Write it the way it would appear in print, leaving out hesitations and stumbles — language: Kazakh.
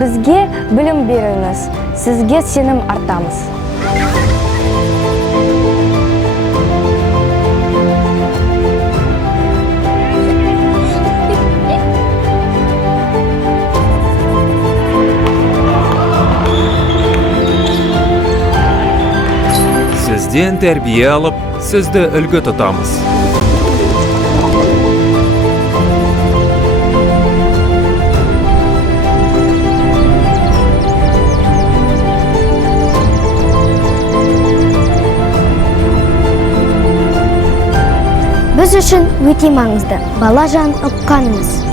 Бізге білім беріңіз, сізге сенім артамыз. Сізден тәрбие алып, сізді үлгі тұтамыз. Біз үшін өте маңызды бала жан ұққанымыз.